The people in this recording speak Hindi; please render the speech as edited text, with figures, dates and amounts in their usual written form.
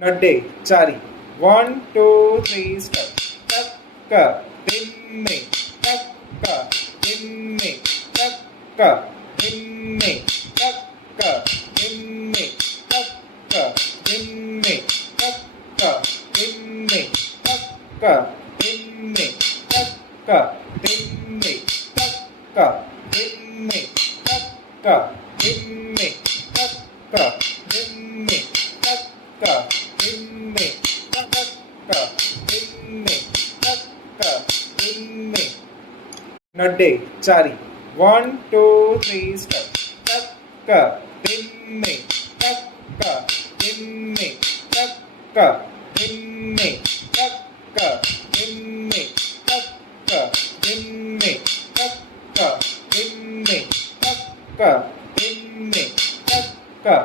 नड्डे चारी 1 2 3 स्टार्ट टक्का दिम्मे टक्का दिम्मे टक्का दिम्मे टक्का दिम्मे टक्का दिम्मे टक्का दिम्मे टक्का दिम्मे टक्का दिम्मे टक्का दिम्मे टक्का दिम्मे टक्का दिम्मे टक्का दिम्मे टक्का दिम्मे टक्का दिम्मे नड्डे चारी 1 2 3 स्टार्ट टक्का दिम्मे टक्का दिम्मे टक्का दिम्मे टक्का दिम्मे टक्का दिम्मे टक्का दिम्मे टक्का दिम्मे टक्का